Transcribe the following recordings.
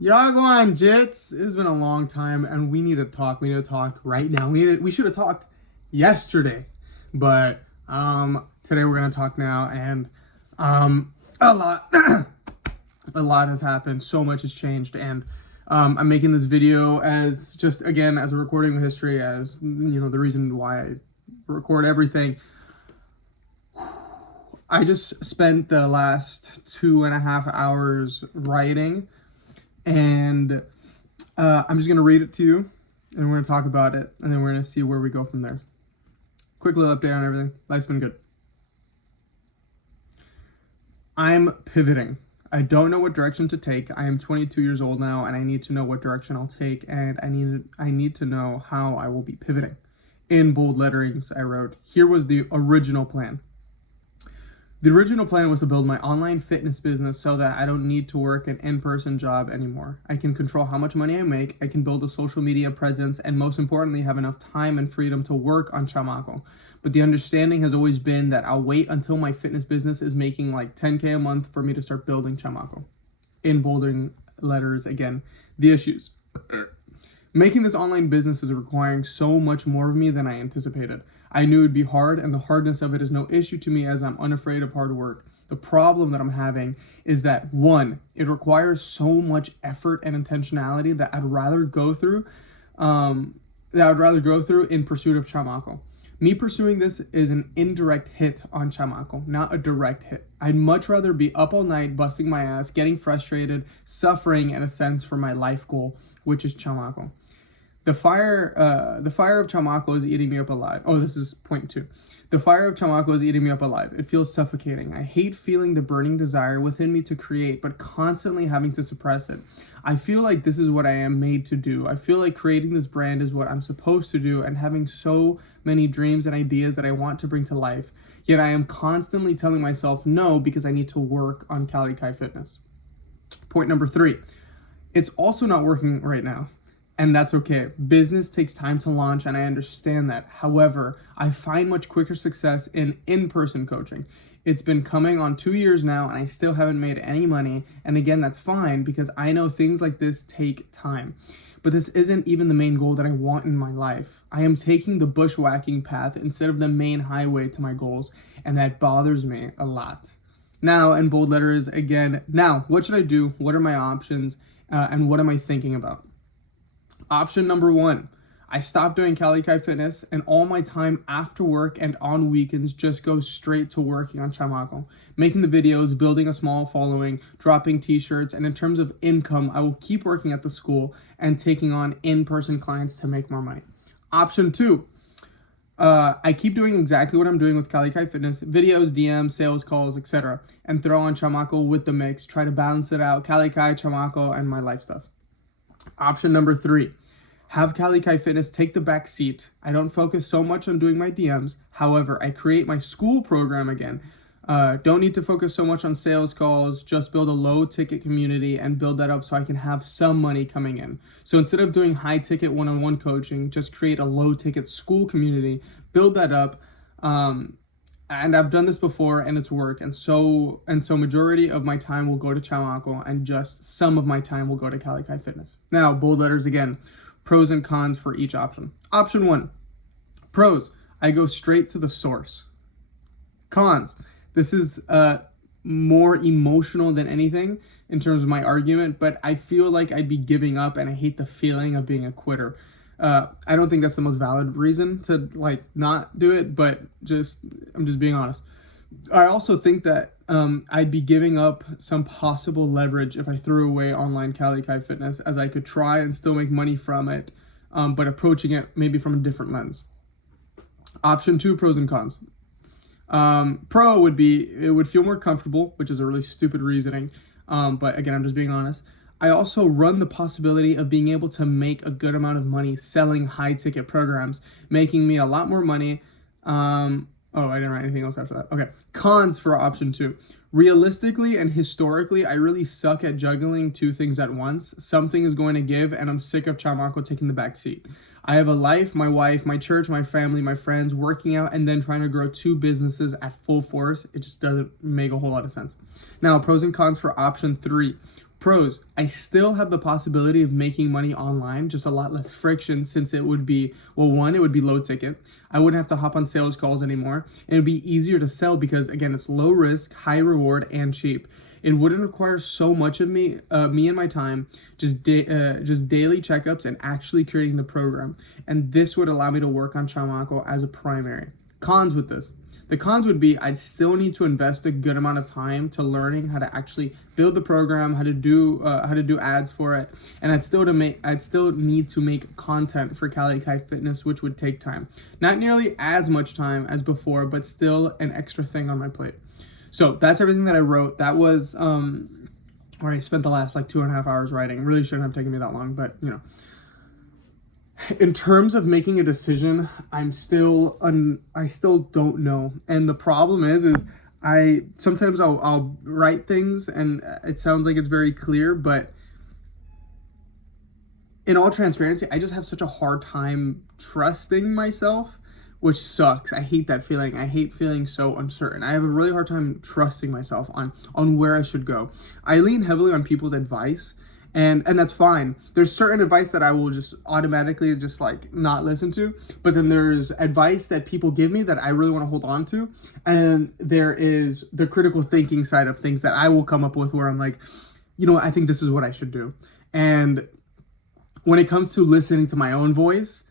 Yagwan Jits, it has been a long time and we need to talk. We need to talk right now. We should have talked yesterday. But today we're gonna talk now, and a lot a lot has happened. So much has changed, and I'm making this video as just again as a recording of history, as the reason why I record everything. I just spent the last 2.5 hours writing, and I'm just gonna read it to you, and we're gonna talk about it, and then we're gonna see where we go from there. Quick little update on everything. Life's been good. I'm pivoting. I don't know what direction to take. I am 22 years old now, and I need to know what direction I'll take, and I need to know how I will be pivoting. In bold letterings, I wrote, here was the original plan. The original plan was to build my online fitness business so that I don't need to work an in-person job anymore. I can control how much money I make, I can build a social media presence, and most importantly, have enough time and freedom to work on CHAMACO. But the understanding has always been that I'll wait until my fitness business is making like 10K a month for me to start building CHAMACO. In bolding letters again, the issues. Making this online business is requiring so much more of me than I anticipated. I knew it'd be hard, and the hardness of it is no issue to me as I'm unafraid of hard work. The problem that I'm having is that, one, it requires so much effort and intentionality that I'd rather go through in pursuit of CHAMACO. Me pursuing this is an indirect hit on CHAMACO, not a direct hit. I'd much rather be up all night, busting my ass, getting frustrated, suffering in a sense for my life goal, which is CHAMACO. The fire of CHAMACO is eating me up alive. Oh, this is point 2. The fire of CHAMACO is eating me up alive. It feels suffocating. I hate feeling the burning desire within me to create, but constantly having to suppress it. I feel like this is what I am made to do. I feel like creating this brand is what I'm supposed to do, and having so many dreams and ideas that I want to bring to life. Yet I am constantly telling myself no because I need to work on Cali Kai Fitness. Point number 3. It's also not working right now. And that's okay. Business takes time to launch, and I understand that. However, I find much quicker success in in-person coaching. It's been coming on 2 years now, and I still haven't made any money. And again, that's fine because I know things like this take time. But this isn't even the main goal that I want in my life. I am taking the bushwhacking path instead of the main highway to my goals, and that bothers me a lot. Now, in bold letters again, now, what should I do? What are my options? And what am I thinking about? Option number 1, I stopped doing Cali Kai Fitness, and all my time after work and on weekends just goes straight to working on CHAMACO, making the videos, building a small following, dropping t-shirts, and in terms of income, I will keep working at the school and taking on in-person clients to make more money. Option 2, I keep doing exactly what I'm doing with Cali Kai Fitness, videos, DMs, sales calls, etc., and throw on CHAMACO with the mix, try to balance it out, Cali Kai, CHAMACO, and my life stuff. Option number 3, have Cali Kai Fitness take the back seat. I don't focus so much on doing my DMs. However, I create my school program again. Don't need to focus so much on sales calls, just build a low ticket community and build that up so I can have some money coming in. So instead of doing high ticket one-on-one coaching, just create a low ticket school community, build that up. And I've done this before and it's worked. And so majority of my time will go to CHAMACO and just some of my time will go to Cali Kai Fitness. Now, bold letters again, pros and cons for each option. Option 1, pros, I go straight to the source. Cons, this is more emotional than anything in terms of my argument, but I feel like I'd be giving up and I hate the feeling of being a quitter. I don't think that's the most valid reason to not do it, but I'm just being honest. I also think that I'd be giving up some possible leverage if I threw away online Cali Kai Fitness, as I could try and still make money from it, but approaching it maybe from a different lens. Option 2, pros and cons. Pro would be, it would feel more comfortable, which is a really stupid reasoning, but again, I'm just being honest. I also run the possibility of being able to make a good amount of money selling high ticket programs, making me a lot more money. I didn't write anything else after that. Okay. Cons for option 2. Realistically and historically, I really suck at juggling 2 things at once. Something is going to give, and I'm sick of CHAMACO taking the back seat. I have a life, my wife, my church, my family, my friends, working out, and then trying to grow 2 businesses at full force. It just doesn't make a whole lot of sense. Now, pros and cons for option 3. Pros, I still have the possibility of making money online, just a lot less friction since it would be, well, one, it would be low ticket. I wouldn't have to hop on sales calls anymore. And it would be easier to sell because, again, it's low risk, high reward, and cheap. It wouldn't require so much of me and my time, just daily checkups and actually creating the program. And this would allow me to work on CHAMACO as a primary. Cons with this. The cons would be I'd still need to invest a good amount of time to learning how to actually build the program, how to do ads for it, and I'd still need to make content for Cali Kai Fitness, which would take time. Not nearly as much time as before, but still an extra thing on my plate. So that's everything that I wrote. That was where I spent the last like 2.5 hours writing. It really shouldn't have taken me that long, but you know. In terms of making a decision, I still don't know. And the problem is I sometimes I'll write things and it sounds like it's very clear, but in all transparency, I just have such a hard time trusting myself, which sucks. I hate that feeling. I hate feeling so uncertain. I have a really hard time trusting myself on where I should go. I lean heavily on people's advice. And that's fine. There's certain advice that I will just automatically just like not listen to, but then there's advice that people give me that I really want to hold on to, and there is the critical thinking side of things that I will come up with where I'm like, you know, I think this is what I should do. And when it comes to listening to my own voice,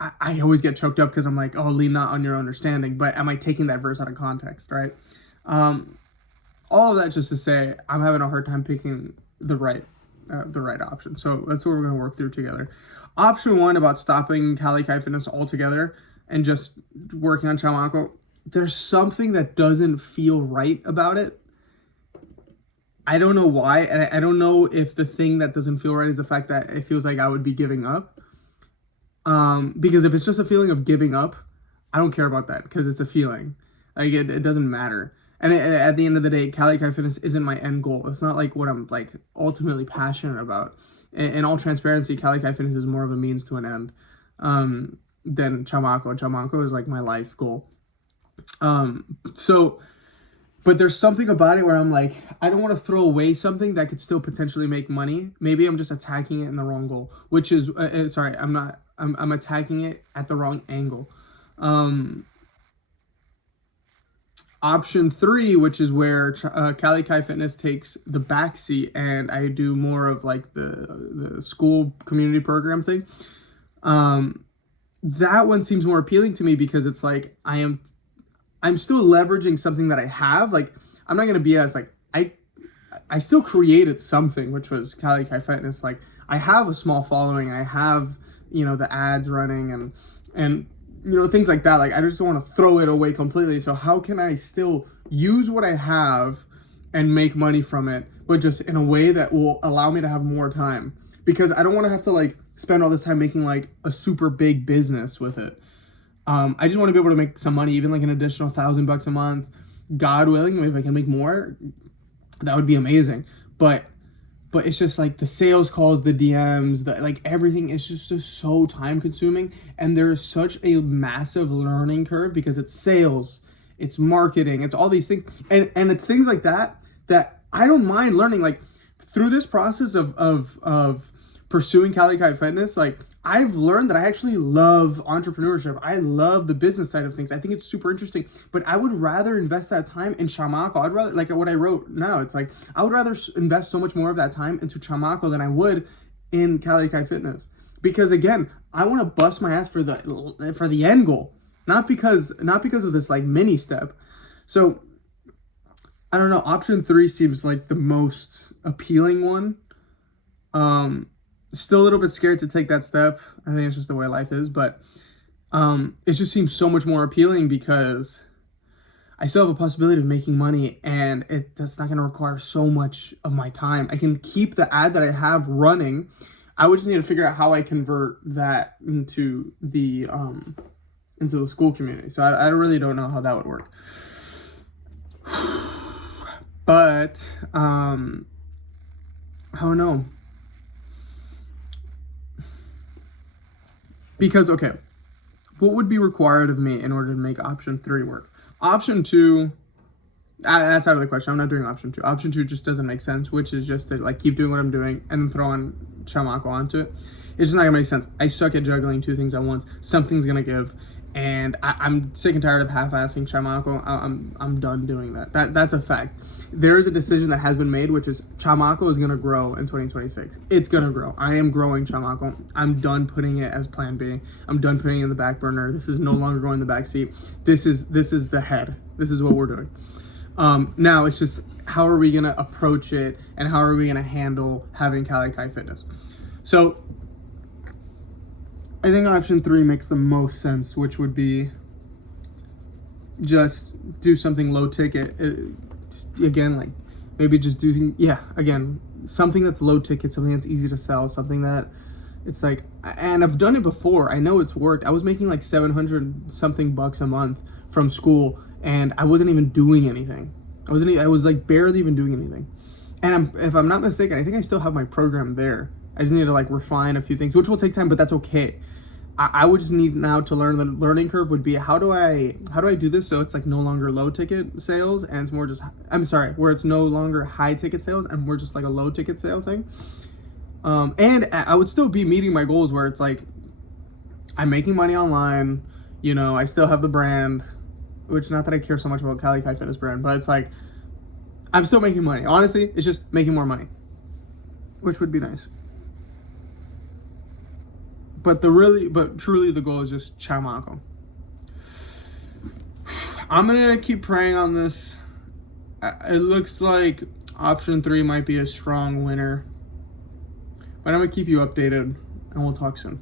I always get choked up because I'm like, oh, lean not on your understanding, but am I taking that verse out of context, right? All of that just to say, I'm having a hard time picking the right option. So that's what we're going to work through together. Option 1 about stopping Cali Kai Fitness altogether and just working on CHAMACO. There's something that doesn't feel right about it. I don't know why, and I don't know if the thing that doesn't feel right is the fact that it feels like I would be giving up. Because if it's just a feeling of giving up, I don't care about that because it's a feeling. Like it doesn't matter. And at the end of the day, Cali Kai Fitness isn't my end goal. It's not like what I'm like ultimately passionate about. In all transparency, Cali Kai Fitness is more of a means to an end than CHAMACO. CHAMACO is like my life goal. But there's something about it where I'm like, I don't want to throw away something that could still potentially make money. Maybe I'm just attacking it in the wrong goal, which is, sorry, I'm not, I'm attacking it at the wrong angle. Option 3, which is where Cali Kai Fitness takes the backseat and I do more of like the school community program thing. That one seems more appealing to me because it's like I'm still leveraging something that I have. Like I'm not gonna be as like I still created something, which was Cali Kai Fitness. Like I have a small following. I have, you know, the ads running and you know, things like that. Like I just don't want to throw it away completely. So how can I still use what I have and make money from it, but just in a way that will allow me to have more time? Because I don't want to have to like spend all this time making like a super big business with it. I just want to be able to make some money, even like an additional $1,000 a month. God willing, if I can make more, that would be amazing. But it's just like the sales calls, the DMs, like everything is just so time consuming. And there's such a massive learning curve because it's sales, it's marketing, it's all these things. And it's things like that I don't mind learning. Like through this process of pursuing Cali Kai Fitness, like I've learned that I actually love entrepreneurship. I love the business side of things. I think it's super interesting, but I would rather invest that time in CHAMACO. I'd rather, like what I wrote now, it's like, I would rather invest so much more of that time into CHAMACO than I would in Cali Kai Fitness. Because again, I want to bust my ass for the end goal, not because of this like mini step. So I don't know. Option 3 seems like the most appealing one. Still a little bit scared to take that step. I think it's just the way life is, but it just seems so much more appealing because I still have a possibility of making money and that's not going to require so much of my time. I can keep the ad that I have running. I would just need to figure out how I convert that into the school community. So I really don't know how that would work. But I don't know. Because, okay, what would be required of me in order to make option 3 work? Option 2, That's out of the question. I'm not doing option 2. Option 2 just doesn't make sense, which is just to like keep doing what I'm doing and then throw on CHAMACO onto it. It's just not gonna make sense. I suck at juggling 2 things at once. Something's gonna give, and I'm sick and tired of half-assing CHAMACO. I'm done doing that. That's a fact. There is a decision that has been made, which is CHAMACO is gonna grow in 2026. It's gonna grow. I am growing CHAMACO. I'm done putting it as Plan B. I'm done putting it in the back burner. This is no longer going in the back seat. This is the head. This is what we're doing. Now it's just how are we gonna approach it and how are we gonna handle having Cali Kai Fitness. So I think option 3 makes the most sense, which would be just do something low ticket. Again, like maybe just do, again, something that's low ticket, something that's easy to sell, something that it's like, and I've done it before. I know it's worked. I was making like 700 something bucks a month from school, and I wasn't even doing anything. I was like barely even doing anything. And if I'm not mistaken, I think I still have my program there. I just need to like refine a few things, which will take time, but that's okay. I would just need now to learn. The learning curve would be how do I do this so it's like no longer low ticket sales and it's more just, where it's no longer high ticket sales and we're just like a low ticket sale thing. And I would still be meeting my goals where it's like I'm making money online, I still have the brand, which not that I care so much about Cali Kai Fitness brand, but it's like I'm still making money. Honestly, it's just making more money, which would be nice. But truly the goal is just CHAMACO. I'm gonna keep praying on this. It looks like option 3 might be a strong winner. But I'm gonna keep you updated and we'll talk soon.